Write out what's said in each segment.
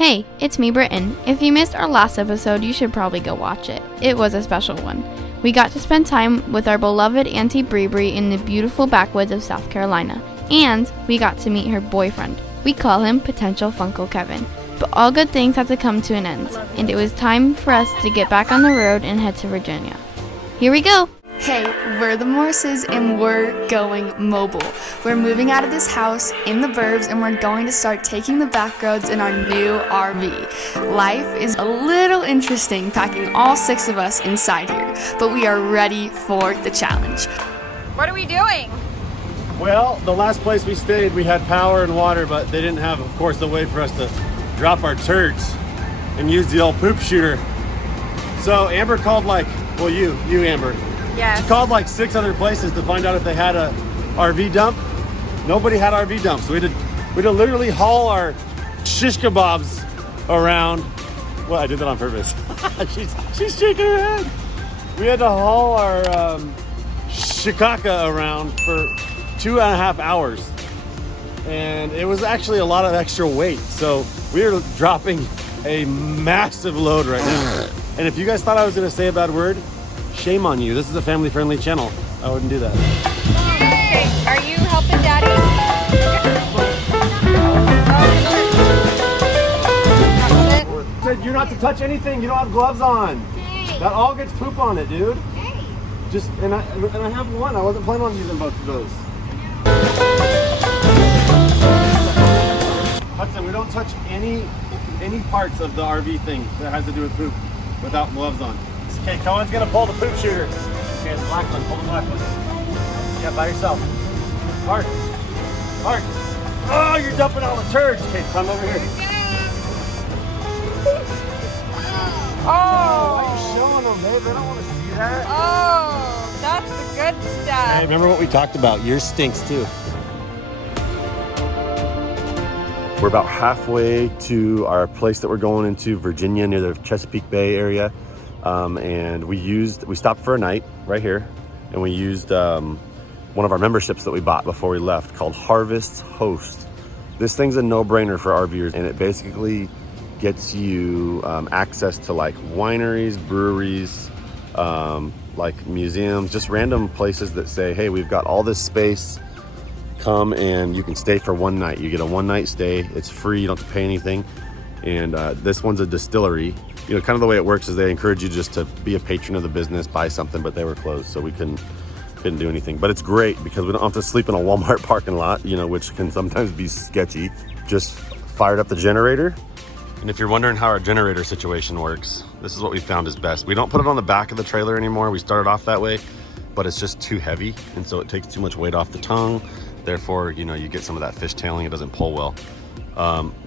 Hey, it's me, Brittan. If you missed our last episode, you should probably go watch it. It was a special one. We got to spend time with our beloved Auntie Bree in the beautiful backwoods of South Carolina. And we got to meet her boyfriend. We call him Potential Funkle Kevin. But all good things have to come to an end. And it was time for us to get back on the road and head to Virginia. Here we go! Hey, we're the Morses and we're going mobile. We're moving out of this house in the burbs and we're going to start taking the back roads in our new RV. Life is a little interesting packing all 6 of us inside here, but we are ready for the challenge. What are we doing? Well, the last place we stayed, we had power and water, but they didn't have, of course, a way for us to drop our turds and use the old poop shooter. So Amber called you Amber. Yes. She called 6 other places to find out if they had a RV dump. Nobody had RV dumps. So we had to literally haul our shish kebabs around. Well, I did that on purpose. she's shaking her head. We had to haul our shikaka around for 2.5 hours. And it was actually a lot of extra weight. So we are dropping a massive load right now. And if you guys thought I was gonna say a bad word, shame on you. This is a family-friendly channel. I wouldn't do that. Okay, are you helping Daddy? Said you're not to touch anything. You don't have gloves on. Okay. That all gets poop on it, dude. Hey. And I have one. I wasn't planning on using both of those. Hudson, we don't touch any parts of the RV thing that has to do with poop without gloves on. Okay, Koen's gonna pull the poop shooter. Okay, the black one, pull the black one. Yeah, by yourself. Hard. Oh, you're dumping all the turds. Okay, come over here. Why are you showing them, babe? They don't want to see that. Oh, that's the good stuff. Hey, remember what we talked about? Yours stinks too. We're about halfway to our place that we're going into, Virginia, near the Chesapeake Bay area. And we stopped for a night right here, and we used one of our memberships that we bought before we left called Harvest Host. This thing's a no-brainer for RVers, and it basically gets you access to wineries, breweries, museums, just random places that say, hey, we've got all this space, come and you can stay for one night. You get a one-night stay, it's free, you don't have to pay anything. And this one's a distillery. You know, kind of the way it works is they encourage you just to be a patron of the business, buy something, but they were closed, so we couldn't do anything. But it's great because we don't have to sleep in a Walmart parking lot, which can sometimes be sketchy. Just fired up the generator. And if you're wondering how our generator situation works, this is what we found is best. We don't put it on the back of the trailer anymore. We started off that way, but it's just too heavy, and so it takes too much weight off the tongue. Therefore, you get some of that fishtailing. It doesn't pull well.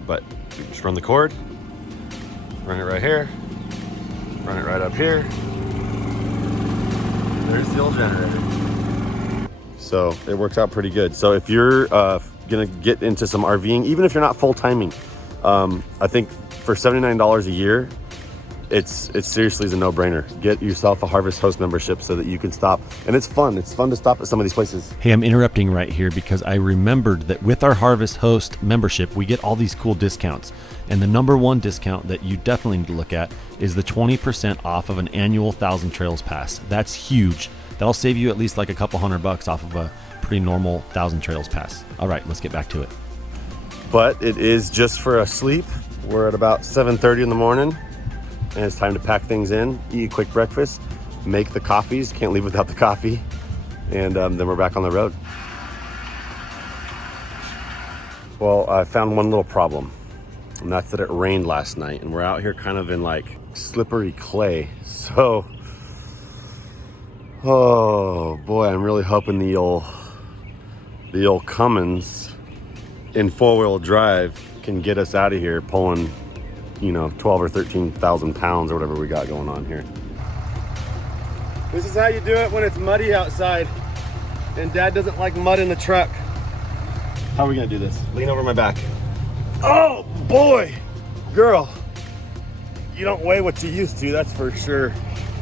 But you just run the cord, run it right here, run it right up here. There's the old generator. So it works out pretty good. So if you're gonna get into some RVing, even if you're not full-timing, I think for $79 a year, it seriously is a no-brainer. Get yourself a Harvest Host membership so that you can stop. And it's fun. It's fun to stop at some of these places. Hey, I'm interrupting right here because I remembered that with our Harvest Host membership, we get all these cool discounts. And the number one discount that you definitely need to look at is the 20% off of an annual 1,000 Trails Pass. That's huge. That'll save you at least a couple $100 off of a pretty normal 1,000 Trails Pass. All right, let's get back to it. But it is just for a sleep. We're at about 7:30 in the morning. And it's time to pack things in, eat a quick breakfast, make the coffees, can't leave without the coffee, and then we're back on the road. Well, I found one little problem, and that's that it rained last night, and we're out here kind of in slippery clay. So, oh boy, I'm really hoping the old Cummins in 4-wheel drive can get us out of here pulling 12 or 13,000 pounds or whatever we got going on here. This is how you do it when it's muddy outside and Dad doesn't like mud in the truck. How are we gonna do this? Lean over my back. Oh boy, girl, you don't weigh what you used to, that's for sure.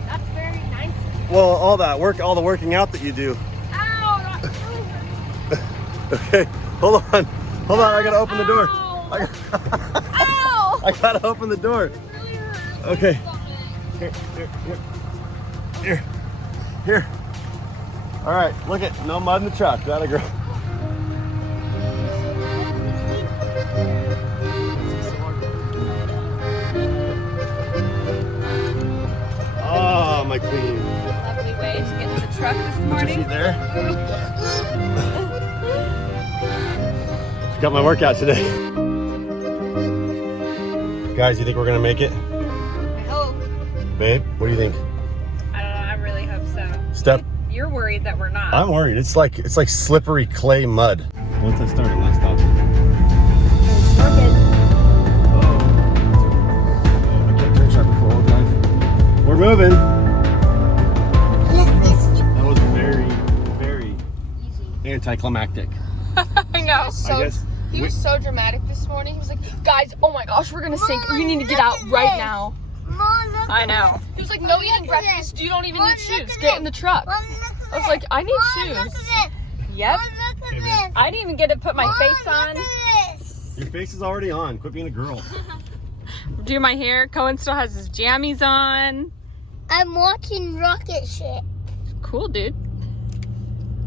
That's very nice. Well, all the working out that you do. Ow, not moving. Okay, hold on, I gotta open the door. Ow. I gotta open the door. Okay. Here. All right, look at no mud in the truck. Gotta girl. Oh, my queen. Lovely way to get to the truck this Put your morning. feet there. Got my workout today. Guys, you think we're gonna make it? I hope. Babe, what do you think? I don't know. I really hope so. Step. You're worried that we're not. I'm worried. It's like slippery clay mud. Once I started, last stop. I can't turn sharp before all drive. We're moving. That was very, very anticlimactic. I know. I guess. He was so dramatic this morning. He was like, guys, oh my gosh, we're gonna sink. We need to get out right now. I know. He was like, no eating breakfast. You don't even need shoes. Get in the truck. I was like, I need shoes. Yep. Hey, man. I didn't even get to put my face on. Your face is already on. Quit being a girl. Do my hair. Koen still has his jammies on. I'm watching rocket ship. Cool, dude.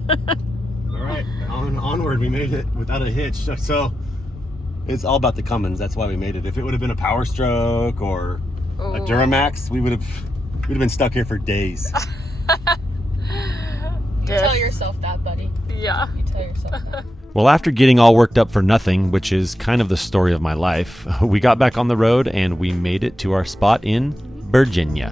All right, onward. We made it without a hitch. So it's all about the Cummins. That's why we made it. If it would have been a Power Stroke or a Duramax, we'd have been stuck here for days. You tell yourself that, buddy. Yeah. You tell yourself that. Well, after getting all worked up for nothing, which is kind of the story of my life, we got back on the road and we made it to our spot in Virginia.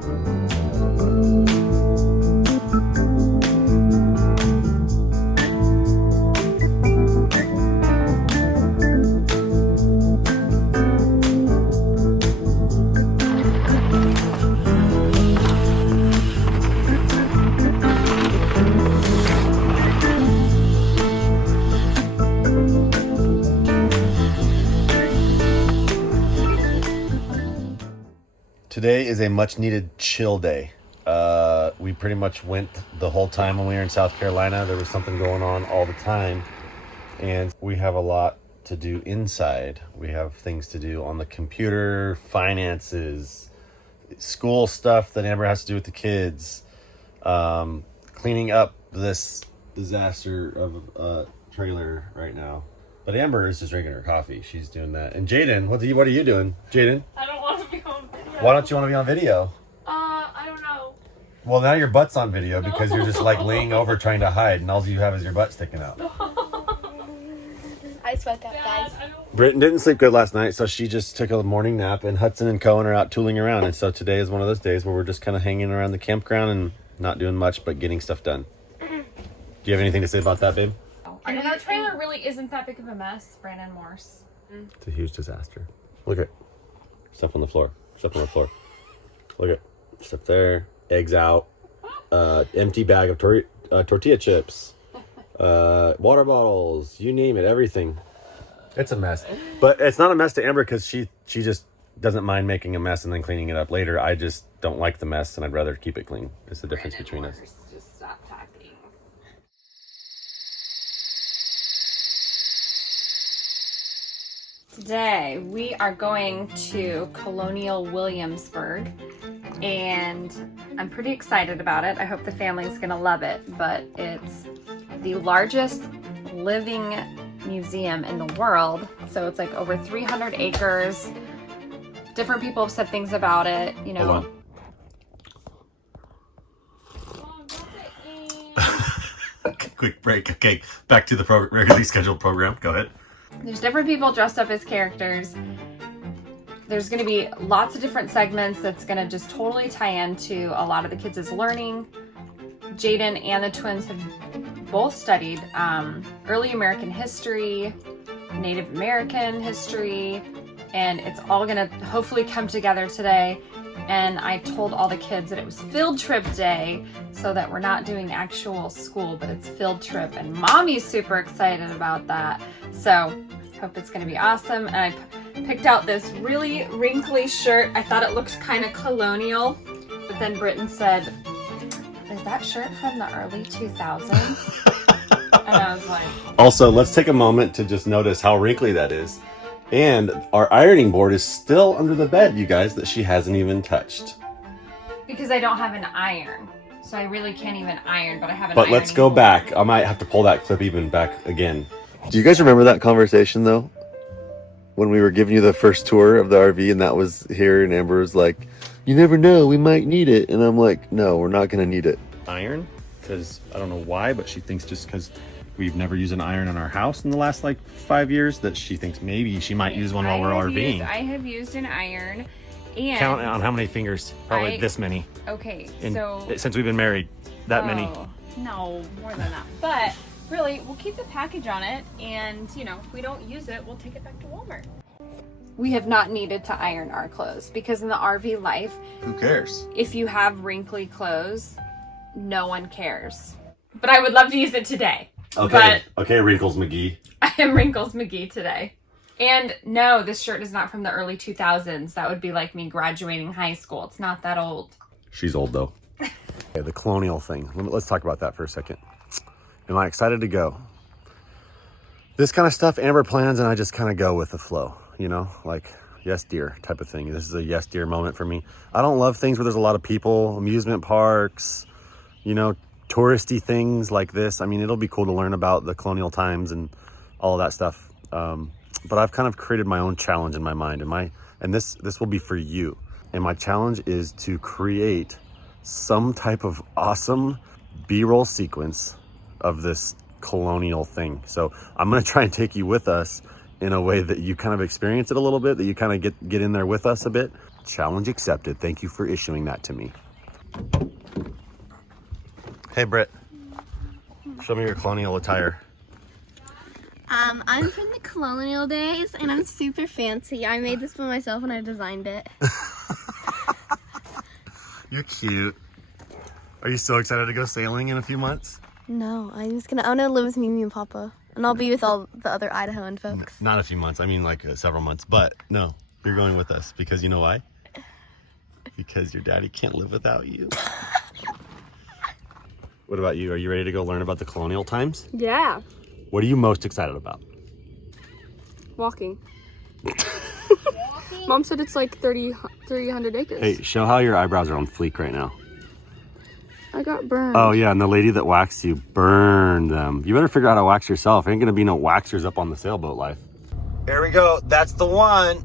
Today is a much needed chill day. We pretty much went the whole time when we were in South Carolina. There was something going on all the time. And we have a lot to do inside. We have things to do on the computer, finances, school stuff that Amber has to do with the kids, cleaning up this disaster of a trailer right now. But Amber is just drinking her coffee. She's doing that. And Jadyn, what are you doing? Jadyn? I don't want to be on video. Why don't you want to be on video? I don't know. Well, now your butt's on video because you're just like leaning over trying to hide and all you have is your butt sticking out. I sweat that, guys. Brittan didn't sleep good last night, so she just took a morning nap, and Hudson and Koen are out tooling around. And so today is one of those days where we're just kind of hanging around the campground and not doing much but getting stuff done. Do you have anything to say about that, babe? And our trailer really isn't that big of a mess, Brandon Morse. It's a huge disaster. Look at stuff on the floor. Stuff on the floor. Look at stuff there. Eggs out. Empty bag of tortilla chips. Water bottles. You name it. Everything. It's a mess. But it's not a mess to Amber because she just doesn't mind making a mess and then cleaning it up later. I just don't like the mess and I'd rather keep it clean. It's the difference between us. Just stop talking. Today we are going to Colonial Williamsburg and I'm pretty excited about it. I hope the family's gonna love it, but it's the largest living museum in the world. So it's like over 300 acres. Different people have said things about it, you know. Quick break. Okay, back to the regularly scheduled program. Go ahead. There's different people dressed up as characters. There's going to be lots of different segments that's going to just totally tie into a lot of the kids' learning. Jadyn and the twins have both studied early American history, Native American history, and it's all going to hopefully come together today. And I told all the kids that it was field trip day, so that we're not doing actual school, but it's field trip. And Mommy's super excited about that. So hope it's going to be awesome. And I picked out this really wrinkly shirt. I thought it looked kind of colonial, but then Brittan said, "Is that shirt from the early 2000s?" And I was like, Also, let's take a moment to just notice how wrinkly that is. And our ironing board is still under the bed, you guys, that she hasn't even touched. Because I don't have an iron. So I really can't even iron, but I have an But ironing let's go board. back. I might have to pull that clip even back again. Do you guys remember that conversation though? When we were giving you the first tour of the RV and that was here and Amber was like, you never know, we might need it. And I'm like, no, we're not gonna need it. Iron, because I don't know why, but she thinks just because we've never used an iron in our house in the last like 5 years that she thinks maybe she might use one while we're RVing. I have used an iron. And Count on how many fingers? Probably this many. Okay, Since we've been married, that many. No, more than that. But really, we'll keep the package on it, and you know, if we don't use it, we'll take it back to Walmart. We have not needed to iron our clothes because in the RV life, Who cares? if you have wrinkly clothes, no one cares. But I would love to use it today. Okay, okay, Wrinkles McGee. I am Wrinkles McGee today. And no, this shirt is not from the early 2000s. That would be like me graduating high school. It's not that old. She's old though. Okay, the Colonial thing. Let's talk about that for a second. Am I excited to go? This kind of stuff, Amber plans and I just kind of go with the flow, you know, like yes dear type of thing. This is a yes dear moment for me. I don't love things where there's a lot of people, amusement parks, you know, touristy things like this. I mean, it'll be cool to learn about the colonial times and all of that stuff. But I've kind of created my own challenge in my mind, and this will be for you. And my challenge is to create some type of awesome B-roll sequence of this colonial thing. So I'm gonna try and take you with us in a way that you kind of experience it a little bit, that you kind of get in there with us a bit. Challenge accepted. Thank you for issuing that to me. Hey Britt, show me your colonial attire. I'm from the colonial days and I'm super fancy. I made this for myself and I designed it. You're cute. Are you so excited to go sailing in a few months? No, I'm gonna live with Mimi and Papa. And I'll be with all the other Idahoan folks. Not a few months, I mean like several months, but no, you're going with us because you know why? Because your daddy can't live without you. What about you? Are you ready to go learn about the colonial times? Yeah. What are you most excited about? Walking. Mom said it's like 300 acres. Hey, show how your eyebrows are on fleek right now. I got burned. Oh yeah, and the lady that waxed you burned them. You better figure out how to wax yourself. Ain't gonna be no waxers up on the sailboat life. There we go. That's the one.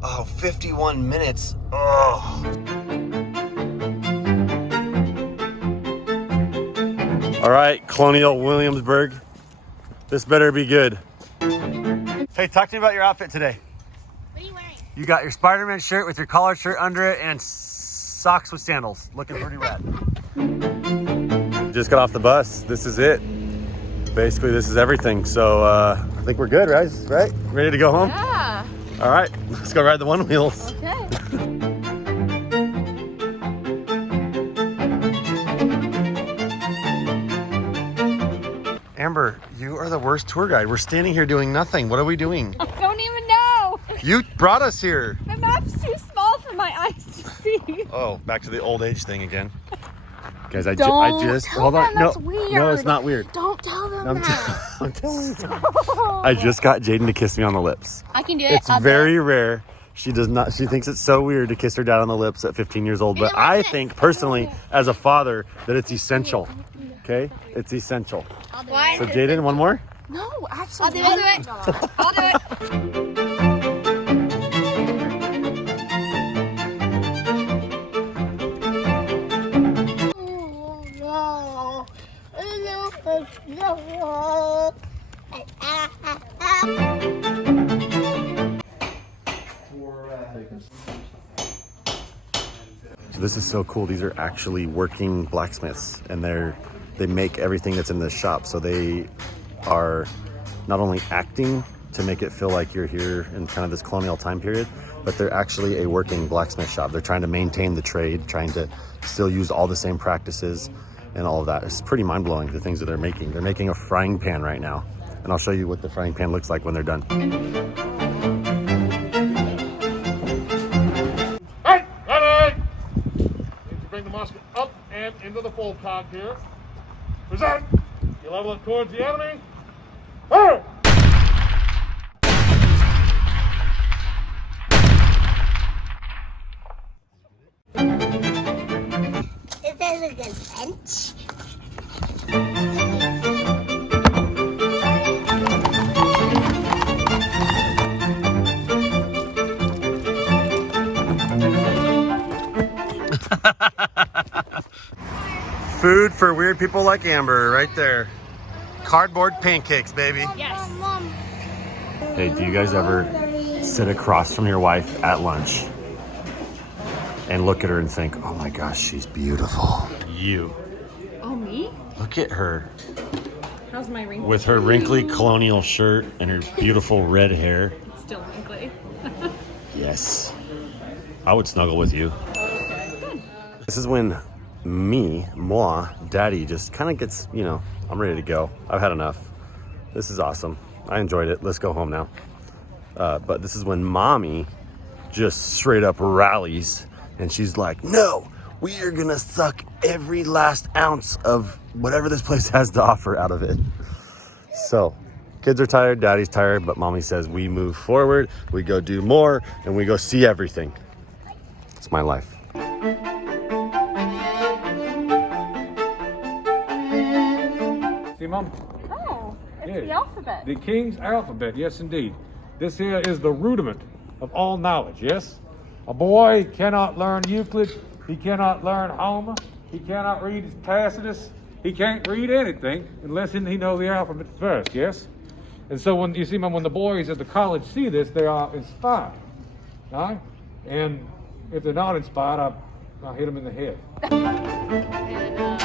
Oh, 51 minutes. Oh. All right, Colonial Williamsburg. This better be good. Hey, talk to me about your outfit today. What are you wearing? You got your Spider-Man shirt with your collared shirt under it and socks with sandals. Looking pretty rad. Just got off the bus. This is it. Basically, this is everything. So I think we're good, guys, right? Ready to go home? Yeah. All right, let's go ride the one wheels. Okay. Amber, you are the worst tour guide. We're standing here doing nothing. What are we doing? I don't even know. You brought us here. The map's too small for my eyes to see. Oh, back to the old age thing again. Guys, I Don't just tell hold on. them that's No, weird. no, it's not weird. Don't tell them I'm, that. I'm telling you. I just got Jadyn to kiss me on the lips. I can do it. It's very rare. She does not. She thinks it's so weird to kiss her dad on the lips at 15 years old. But I think personally, as a father, that it's essential. Okay, it's essential. Why? So Jadyn, one more. No, absolutely. I'll do it. I'll do it. So this is so cool. These are actually working blacksmiths, and they make everything that's in this shop. So they are not only acting to make it feel like you're here in kind of this colonial time period, but they're actually a working blacksmith shop. They're trying to maintain the trade, trying to still use all the same practices and all of that. It's pretty mind-blowing, the things that they're making. They're making a frying pan right now, and I'll show you what the frying pan looks like when they're done. Hey, ready! Need to bring the musket up and into the full cock here. Present! You level it towards the enemy. Fire! a good bench. Food for weird people like Amber, right there. Cardboard pancakes, baby. Yes. Mom. Hey, do you guys ever sit across from your wife at lunch and look at her and think, oh my gosh, she's beautiful? You. Oh, me? Look at her. How's my wrinkle? With her wrinkly colonial shirt and her beautiful red hair. It's still wrinkly. Yes. I would snuggle with you. This is when moi, daddy just kind of gets, you know, I'm ready to go. I've had enough. This is awesome. I enjoyed it. Let's go home now. But this is when mommy just straight up rallies and she's like, no, we are gonna suck every last ounce of whatever this place has to offer out of it. So kids are tired, daddy's tired, but mommy says we move forward, we go do more, and we go see everything. It's my life. See, Mom? Oh, it's Yeah. the alphabet. The King's alphabet, yes indeed. This here is the rudiment of all knowledge, yes? A boy cannot learn Euclid, he cannot learn Homer, he cannot read Tacitus, he can't read anything unless he knows the alphabet first, yes? And so when you see, Mom, when the boys at the college see this, they are inspired, all right? And if they're not inspired, I'll hit them in the head. And